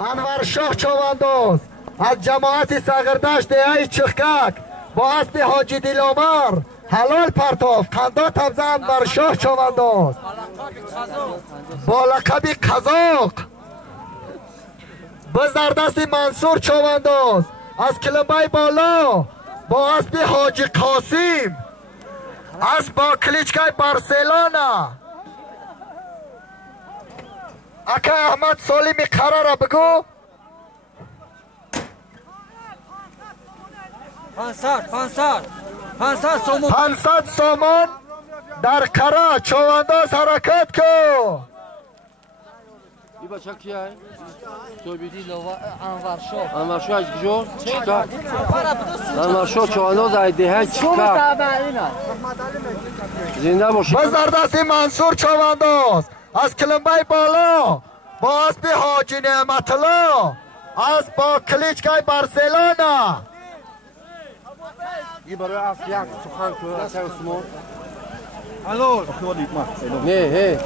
انور شاه چواندوز از جماعت سغردشت دهه چخکک با اسب حاجی دیلامر حلال پرتاف خندا تبزه انور شاه چواندوز با لقب قزاق به زردست منصور چواندوز از کلبه بالا با اسب حاجی قاسم اسب با کلیچکه بارسلونا اکا احمد سالمی قراره بگو 500 سامان در قرار چوانداز حرکت کو ای بچه کیه؟ سوبیدی لوا انور شاه از کجا؟ چیکار؟ انور شاه چوانداز از دهه چیکار؟ زنده باشی بزردستی منصور چوانداز از کلمبه بالا با اسب حاجی نعمت الله از با کلیچکه بارسلونا ای برای اسب یک سخن که اصلا اسمون الو نه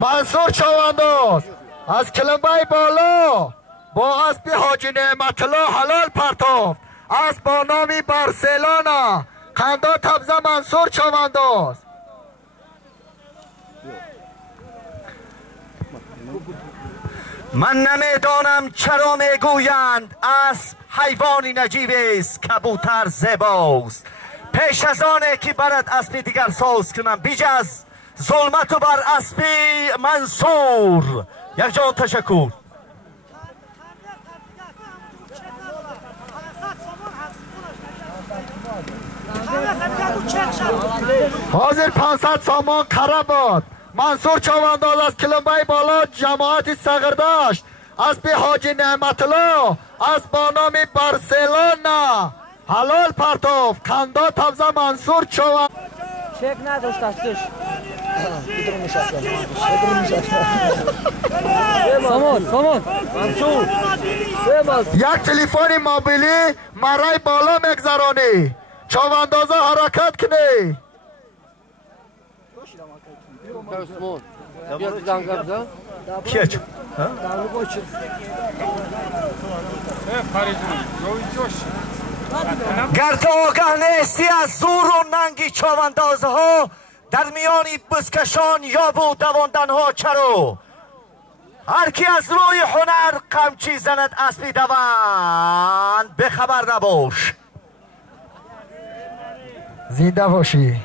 منصور چوانداز از کلمبه بالا با اسب حاجی نعمت الله حلال پرتاف از با نامی بارسلونا خندا تبزه منصور چوانداز من نمیدانم چرا میگویند اسب حیوانی نجیب است کبوتر زیباست پیش از آنه که برد اسب دیگر ساز کنم بیجز ظلمت و بر اسب منصور یک جان تشکر حاضر 500 سامان قره بود منصور چوانداز از کلمبه بالا جماعت سغردشت اسب حاجی نعمت الله از با نام بارسلونا حلال پرتاف خندا تبزه منصور چوانداز چک نداشت دستش سامان منصور یک تلفن موبیلی مرای بالا میگذرانی چواندازا حرکت کنی اسمون بیا زنگ بزن کیه چون؟ گر تو آگه نیستی از زور و ننگی چواندازه ها در میانی بزکشان یا بود دواندن ها چرا هر کی از روی هنر قمچی زند اسبی دوند به خبر نباش زنده باشی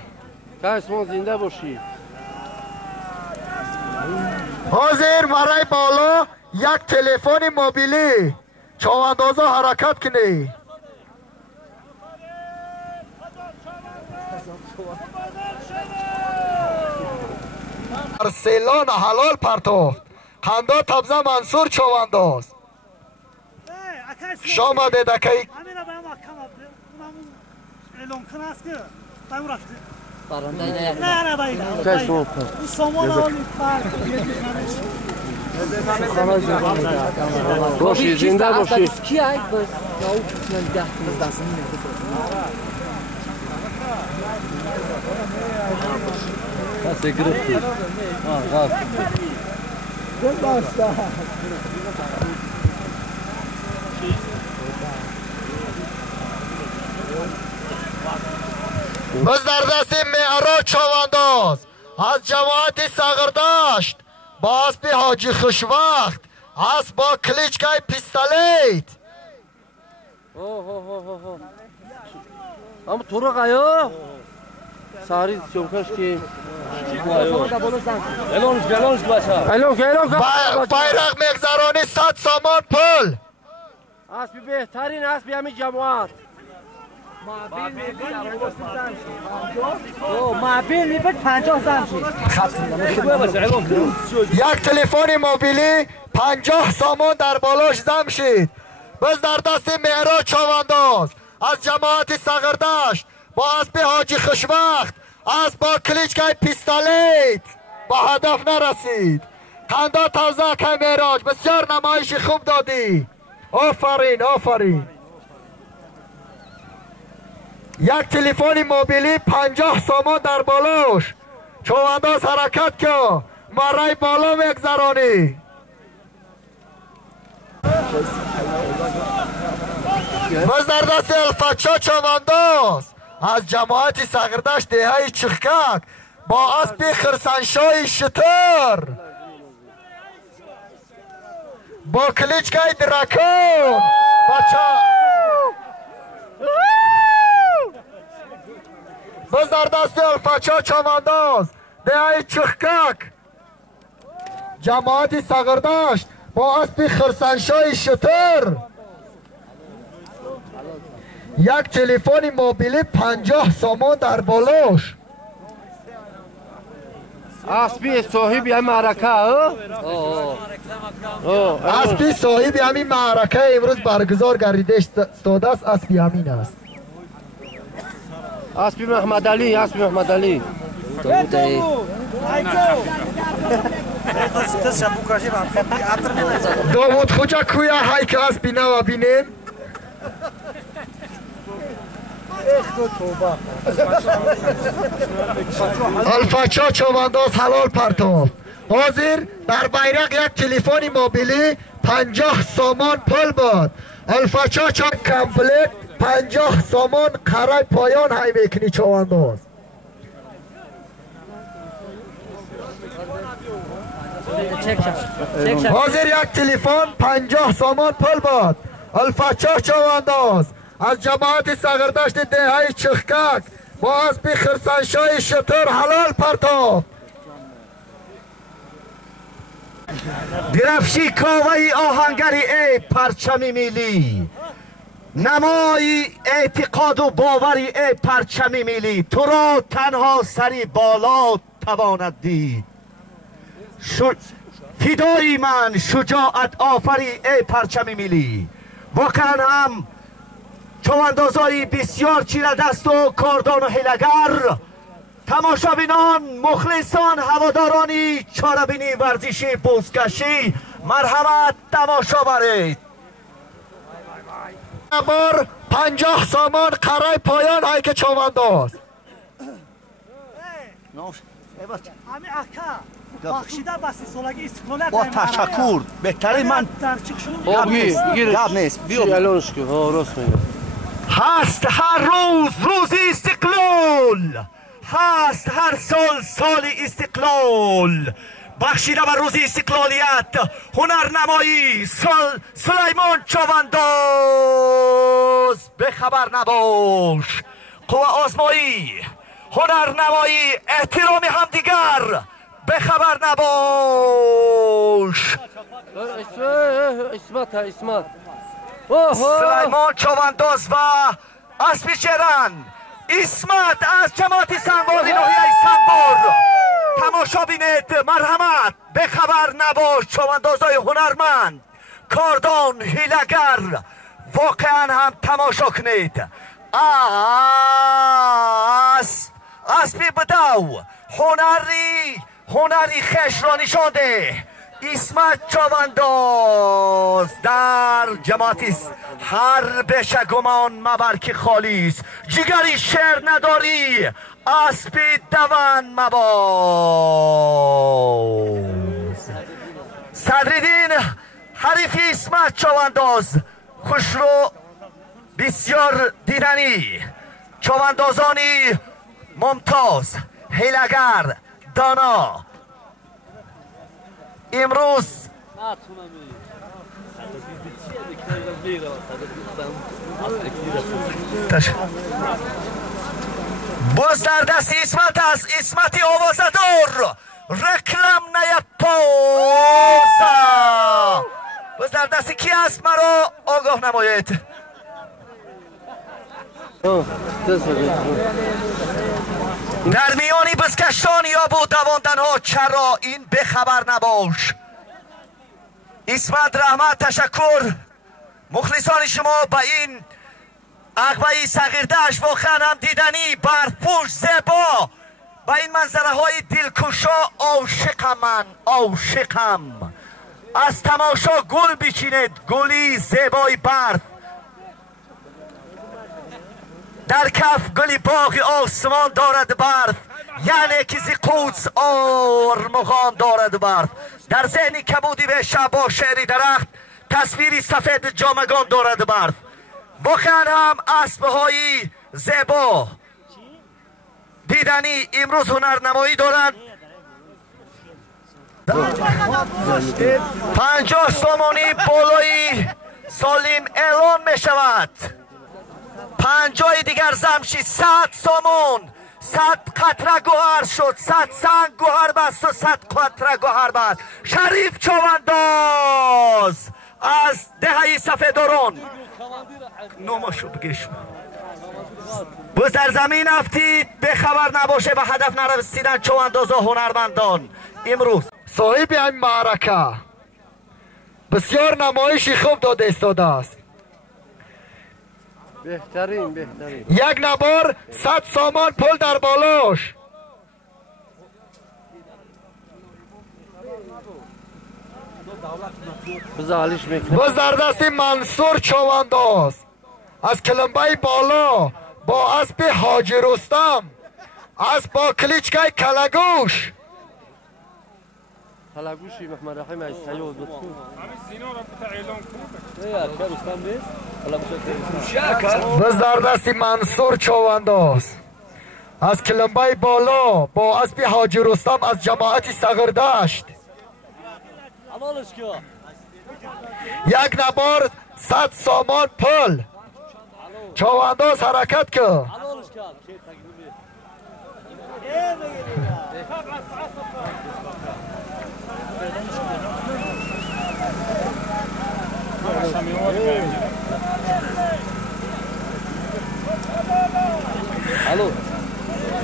اسمون زنده باشی حاضر مرای بالا یک تلفن موبیلی چواندازا حرکت کنی بارسلونا حلال پرتاف خندا تبزه منصور چوانداز شما دکه باشی زنده باشی بس گرفتی بز در دست معراج چوانداز از جماعت سغردشت با اسب حاجی خوشوقت اسب با کلیچکه پیستالیت اما تو رو قیا ساری سیوکش که الان بایرق مگذرانی 100 سامان پل اسبی بهترین اسبی همین جماعت معبیل میبود 50 زن یک تلفن موبیلی 50 سامان در بالاش زم شید بز در دست معراج چوانداز از جماعت سغردشت با اسب حاجی خوشوقت اسب با کلیچکه پیستالیت با هدف نرسید خندا تازه که معراج بسیار نمایش خوب دادی آفرین یک تلفن موبیلی 50 سامان در بالاش چوانداز حرکت که مرای بالا میگذرانی باز در دست الفچا چوانداز از جماعت سغردشت دهه چخکک با اسب خرسنشای شتر با کلیچکای درکون باز در دست الفچا چوانداز دهه چخکک جماعت سغردشت با اسب خرسنشای شتر یک تلفن موبیلی 50 سامان در بالاش اسبی صاحب این معرکه اسبی صاحب همین معرکه امروز برگزار گردیده استاده است اسبی همین است اسبی محمد علی داوود خوجا کویا های که اسبی نوا بینیم الفچا چوانداز حلال پرتاب حاضر در بیرق یک تلفن موبیلی 50 سامان پل بود الفچا چا کمپلیت 50 سامان قرای پایان های بکنی چوانداز حاضر یک تلفن 50 سامان پل بود الفچا چوانداز از جماعت سغردشت دهه چخکک با اسب خرسنشای شتر حلال پرتاب درفشی کاوی آهنگری ای پرچمی میلی نمای اعتقاد و باوری ای پرچمی میلی تو را تنها سری بالا تواند دید فدای من شجاعت آفری ای پرچمی میلی واقعا هم چواندازای بسیار چیره دست و کاردان و حیله‌گر تماشابینان مخلصان هوادارانی چاره‌بینی ورزشی بزکشی مرحمت تماشا برید بار 50 سامان قرای پایان های که چوانداز همین اکا بخشیده بسی سالگی استقلالت با تشکر بهتری من گب نیست هست هر روز روز استقلال هست هر سال سال استقلال بخشیده بر روز استقلالیت هنرنمایی سلیمان چوانداز به خبر نباش قوه آزمایی هنرنمایی احترام همدیگر به خبر نباش اسمت سلیمان چوانداز و اسب چرن اسمت از جماعت سنگبازی ناحیه سنگبار تماشا بینید مرحمت به خبر نباش چواندازای هنرمند کاردان حیله‌گر واقعا هم تماشا کنید اسبی بدو هنری خش را نشان ده اسمت چوانداز در جماعت هر بشه گمان مبر که خالیست جگری شعر نداری اسب دوان مباز صدریدین حریف اسمت چوانداز خوشرو بسیار دیدنی چواندازانی ممتاز حیله‌گر دانا امروز باز در دست اسمت است اسمتی آوازدار رکلم نیت پوسا باز در دست کی است مرا آگاه نماید در میانی بزکشتان یا بود دواندن ها چرا این به خبر نباش اسمت رحمت تشکر مخلصان شما با این عقبه صغیردشت واقعا هم دیدنی برپوش زیبا با این منظره های دلکشا عاشقم از تماشا گل بچینید گلی زیبای برف در کف گلی باغ آسمان دارد برف یعنی که زی قدس آرمغان دارد برف در ذهن کبودی به شب با شعری درخت تصویری سفید جامگان دارد برف واقعا هم اسب‌های زیبا دیدنی امروز هنرنمایی دارند. 50 سومونی بالای سالم اعلان می شود. 50 دیگر زمشی 100 سومون، 100 قطره گوهر شد، 100 سنگ گوهر بست و 100 قطره گوهر بست. شریف چونداز از دهه سفیداران نامشو بگی شما. بز در زمین افتید به خبر نباشه به هدف نرسیدن چونداز و هنرمندان. امروز صاحب این معرکه بسیار نمایشی خوب داده ایستاده است. بهترین یک نبار 100 سامان پل در بالاش. بز در دست منصور چونداز از کلمبه بالا با اسب حاجی رستم، اسب با کلیچکه کلگوش. کلگوشی محمد رحیم از سیاد بود. بز در دست منصور چونداز از کلمبه بالا با اسب حاجی رستم از جماعت صغردشت. یک نبار 100 سامان پل. چونداز حرکت که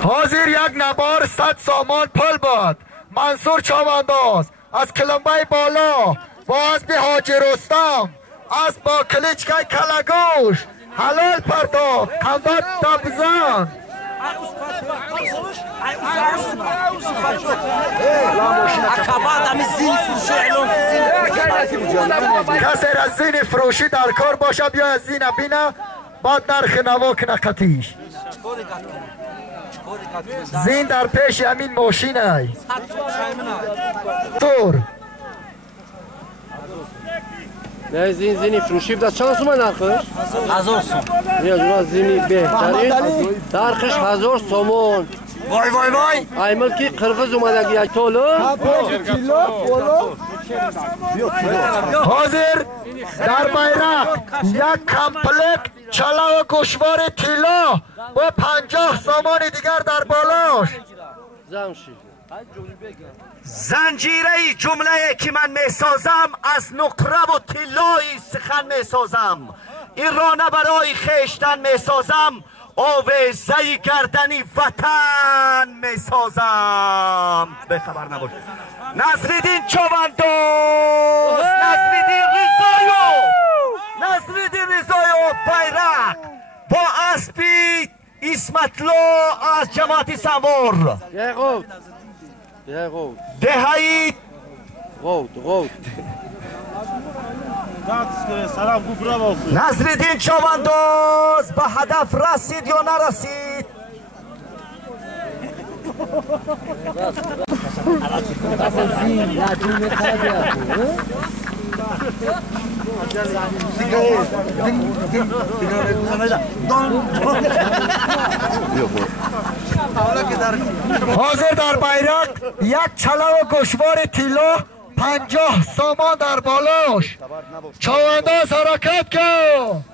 حاضر یک نبار 100 سامان پل بود. منصور چونداز از کلمبه بالا با اسب حاجی رستم، اسب با کلیچکه کلگوش، حلال پرداخت قندات تابزان. کسی از زین فروشی در کار باشه بیا از زین بینه بعد نرخ نوا کنه قطیش. زین در پیش همین ماشین های تور نه زینی فروشی بده. چند سومن نرخش؟ 1000 سومن. یا زینی بهترین نرخش 1000 سومن. وای وای وای ای ملکی قرقز اومدگی یک تولو حاضر در بیرق یک کمپلک چلا و گوشوار تیلا و 50 سامان دیگر در بالاش. زمشی زنجیره جمله که من می سازم از نقره و طلای سخن می سازم. این را نه برای خیشتن می سازم، آویزه گردنی وطن می سازم. به خبر نباش نصرالدین چونداز، نصرالدین رضایو بیرق با اسبی اسمتلو از جماعت سمور دهایی نصرالدین چونداز به هدف رسید یا نرسید؟ حاضر در بیرق یک چلا و گوشوار تیلا 50 سامان در بالاش. چونداز حرکت کن.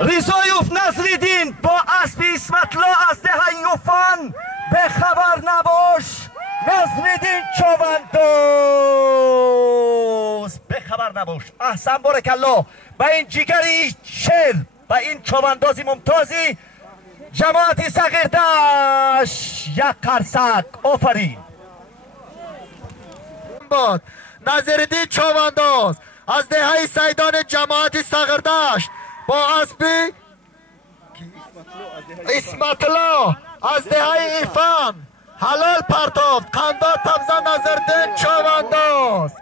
ریزایوف نصرالدین با اسب اسمتلا از دهه یوفان به خبر نباش. نصرالدین چونداز به خبر نباش. احسن بارک الله به این جیگری شیر، به این چوندازی ممتازی جماعت صغیردشت یک قرصک. آفرین. نصرالدین چونداز از دهه سیدان جماعت صغیردشت با اسب اسمتلا از دهه ایفان حلال پرتافت قندات تبزن نصرالدین چونداز.